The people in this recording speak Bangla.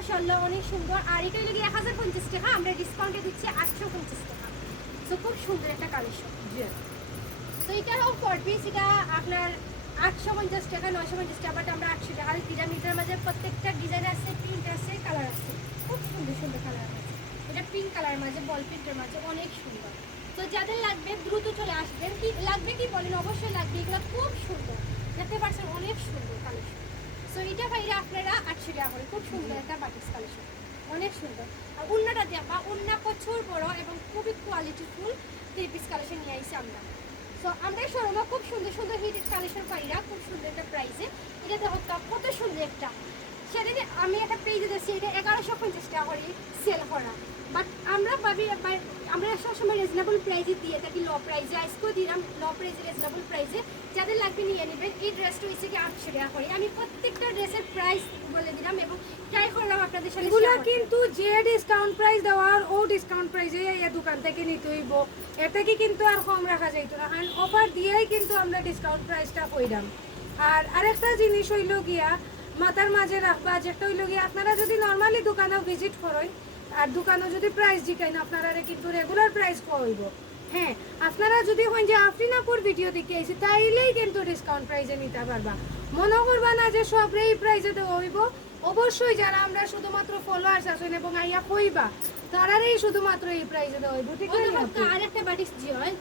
মাশাআল্লাহ অনেক সুন্দর। আর এটা হলো 1050 টাকা, আমরা ডিসকাউন্টে দিচ্ছি 850 টাকা। তো খুব সুন্দর একটা কালেকশন। জি তো এটাও 4 পিস, এটা আপনার 850 টাকা 950 টাকা, বাট আমরা 800 টাকা। আর পিরামিডের মাঝে প্রত্যেকটা ডিজাইন আছে, প্রিন্ট আছে, কালার আছে, খুব সুন্দর সুন্দর কালার আছে। এটা পিঙ্ক কালার মাঝে, বল প্রিন্টের মাঝে, অনেক সুন্দর। তো যাদের লাগবে দ্রুত চলে আসবেন। কি লাগবে কি বলেন, অবশ্যই লাগবে, এগুলো খুব সুন্দর, দেখতে পাচ্ছেন অনেক সুন্দর কালেকশন। সো এটা বাইরে আপনারা 800 টাকা করে, খুব সুন্দর একটা বাটিক্স কালেকশন, অনেক সুন্দর। আর উন্নাটা দেখা, উন্না প্রচুর বড় এবং খুবই কোয়ালিটিফুল 3 পিস কালেকশন নিয়ে আসছি আমরা। সো আমরা শোরুমে খুব সুন্দর সুন্দর হিটেড কালেকশন পাইরা, খুব সুন্দর একটা প্রাইসে। এটা দেখো কত সুন্দর একটা, সেটা আমি একটা পেজে দিচ্ছি, এটা 1150 টাকা করে সেল করা। বাট আমরা ভাবি আমরা সবসময় রিজনেবল প্রাইসে দিয়ে থাকি, লো প্রাইসে আজকেও দিলাম লো প্রাইসে, রিজনেবল প্রাইসে। যাদের লাগবে নিয়ে নেবেন। এই ড্রেসটা হচ্ছে কি 800 টাকা করে। আমি প্রত্যেকটা ড্রেসের প্রাইস বলে দিলাম এবং ট্রাই করলাম আপনাদের সাথে। এগুলা কিন্তু যে ডিসকাউন্ট প্রাইস দেওয়ার ও ডিসকাউন্ট প্রাইসে এই দোকান থেকে নিতে হইব, এর থেকে কিন্তু আর কম রাখা যাইতো না, কারণ অফার দিয়েই কিন্তু আমরা ডিসকাউন্ট প্রাইসটা কইরাম। আর আরেকটা জিনিস হইল গিয়া মাথার মাঝে রাখবা, যেটা হইল গিয়া আপনারা যদি নর্মালি দোকানে ভিজিট করেন আর দোকানে যদি প্রাইস জিকাইন, আপনারা কিন্তু রেগুলার প্রাইস হইব। হ্যাঁ, আপনারা যদি হন যে আফরিনাপুর ভিডিও দেখে আইসি, তাইলেই কিন্তু ডিসকাউন্ট প্রাইসে নিতে পারবা। মনে করবা না যে সব এই প্রাইসে দেওয়া হইব। অবশ্যই যারা আমরা শুধুমাত্র ফলোয়ার্স আছেন এবং আইয়া কইবা, তারারই শুধুমাত্র এই প্রাইসে দেওয়া হইব, ঠিক আছে? আর একটা বাটিক্স জি হয়।